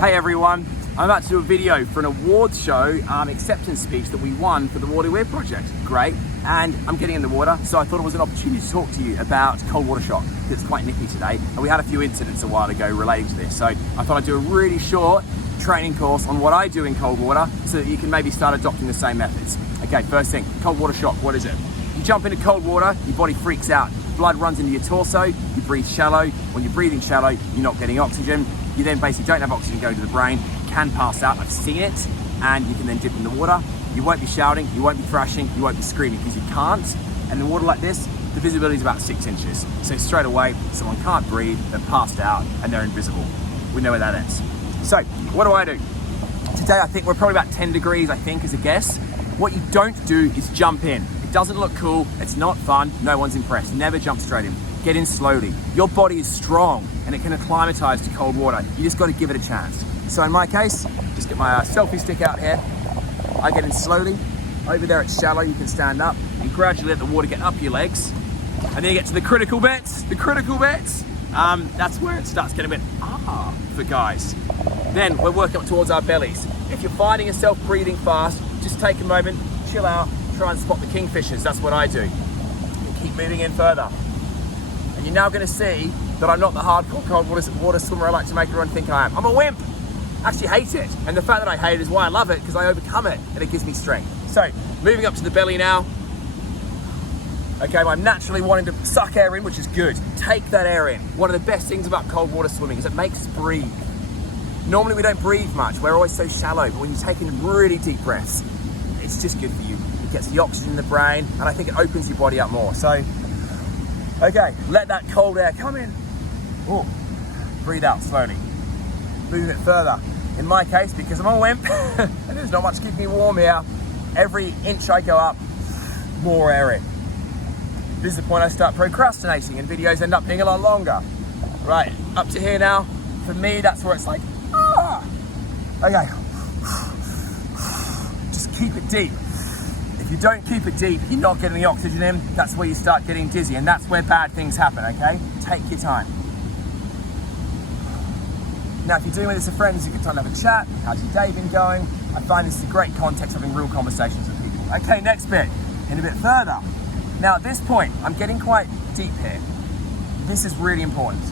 Hey everyone, I'm about to do a video for an awards show acceptance speech that we won for the Woody Weir project. Great, and I'm getting in the water, so I thought it was an opportunity to talk to you about cold water shock. It's quite nippy today, and we had a few incidents a while ago relating to this, so I thought I'd do a really short training course on what I do in cold water so that you can maybe start adopting the same methods. Okay, first thing, cold water shock, what is it? You jump into cold water, your body freaks out, blood runs into your torso, you breathe shallow. When you're breathing shallow, you're not getting oxygen. You then basically don't have oxygen going to the brain, you can pass out, I've seen it, and you can then dip in the water. You won't be shouting, you won't be thrashing, you won't be screaming because you can't. And in water like this, the visibility is about 6 inches. So straight away, someone can't breathe, they're passed out, and they're invisible. We know where that ends. So, what do I do? Today, I think we're probably about 10 degrees, I think, as a guess. What you don't do is jump in. It doesn't look cool, it's not fun, no one's impressed. Never jump straight in. Get in slowly. Your body is strong and it can acclimatize to cold water. You just got to give it a chance. So in my case, just get my selfie stick out here. I get in slowly. Over there it's shallow, you can stand up. You gradually let the water get up your legs. And then you get to the critical bits. That's where it starts getting a bit for guys. Then we're working up towards our bellies. If you're finding yourself breathing fast, just take a moment, chill out, try and spot the kingfishers. That's what I do. You keep moving in further. And you're now going to see that I'm not the hardcore cold water swimmer I like to make everyone think I am. I'm a wimp. I actually hate it. And the fact that I hate it is why I love it, because I overcome it and it gives me strength. So, moving up to the belly now. Okay, I'm naturally wanting to suck air in, which is good. Take that air in. One of the best things about cold water swimming is it makes us breathe. Normally we don't breathe much. We're always so shallow, but when you take in really deep breaths, it's just good for you. It gets the oxygen in the brain, and I think it opens your body up more. So, okay, let that cold air come in. Oh, breathe out slowly. Moving it further. In my case, because I'm a wimp, and there's not much keeping me warm here, every inch I go up, more air in. This is the point I start procrastinating and videos end up being a lot longer. Right, up to here now. For me, that's where it's like, Okay. Just keep it deep. If you don't keep it deep, you're not getting the oxygen in, that's where you start getting dizzy, and that's where bad things happen, okay? Take your time. Now, if you're doing this with friends, you can try and have a chat. How's your day been going? I find this is a great context having real conversations with people. Okay, next bit, in a bit further. Now, at this point, I'm getting quite deep here. This is really important.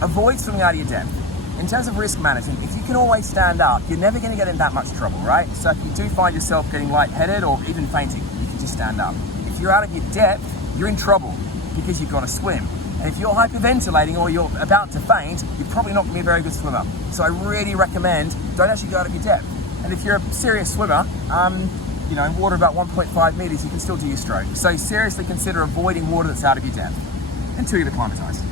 Avoid swimming out of your depth. In terms of risk management, if you can always stand up, you're never going to get in that much trouble, right? So if you do find yourself getting lightheaded or even fainting, you can just stand up. If you're out of your depth, you're in trouble because you've got to swim. And if you're hyperventilating or you're about to faint, you're probably not going to be a very good swimmer. So I really recommend don't actually go out of your depth. And if you're a serious swimmer, in water about 1.5 meters, you can still do your stroke. So seriously consider avoiding water that's out of your depth until you're acclimatized.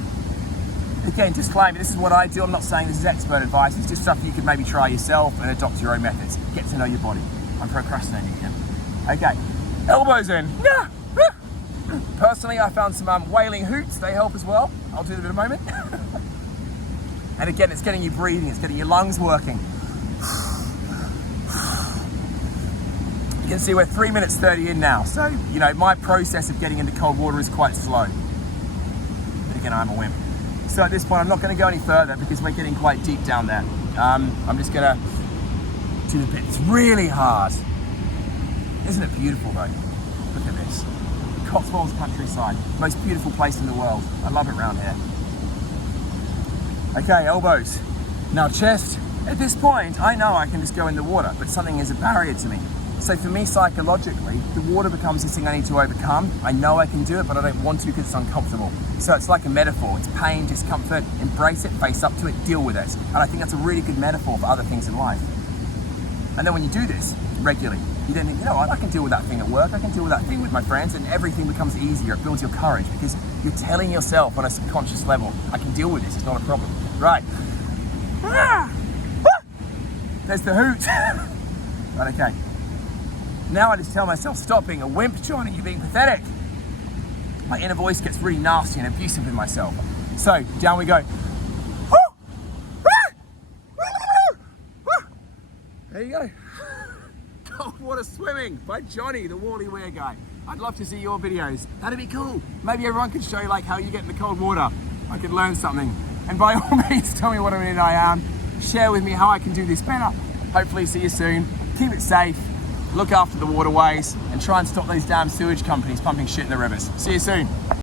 Again, disclaimer, this is what I do. I'm not saying this is expert advice. It's just stuff you can maybe try yourself and adopt your own methods. Get to know your body. I'm procrastinating again. Okay, elbows in. Personally, I found some wailing hoots. They help as well. I'll do them in a moment. And again, it's getting you breathing. It's getting your lungs working. You can see we're 3 minutes 30 in now. So, my process of getting into cold water is quite slow. But again, I'm a wimp. So at this point, I'm not going to go any further because we're getting quite deep down there. I'm just going to do the bit. It's really hard. Isn't it beautiful though? Look at this. Cotswolds countryside. Most beautiful place in the world. I love it around here. Okay, elbows. Now chest. At this point, I know I can just go in the water, but something is a barrier to me. So for me, psychologically, the water becomes this thing I need to overcome. I know I can do it, but I don't want to because it's uncomfortable. So it's like a metaphor. It's pain, discomfort, embrace it, face up to it, deal with it. And I think that's a really good metaphor for other things in life. And then when you do this regularly, you then think, I can deal with that thing at work, I can deal with that thing with my friends, and everything becomes easier. It builds your courage because you're telling yourself on a subconscious level, I can deal with this, it's not a problem. Right. There's the hoot. Right, okay. Now I just tell myself, stop being a wimp, Johnny, you're being pathetic. My inner voice gets really nasty and abusive with myself. So, down we go. There you go. Cold water swimming by Johnny, the Woody Weir guy. I'd love to see your videos. That'd be cool. Maybe everyone could show you how you get in the cold water. I could learn something. And by all means, tell me what I am. share with me how I can do this better. Hopefully see you soon. Keep it safe, look after the waterways, and try and stop these damn sewage companies pumping shit in the rivers. See you soon.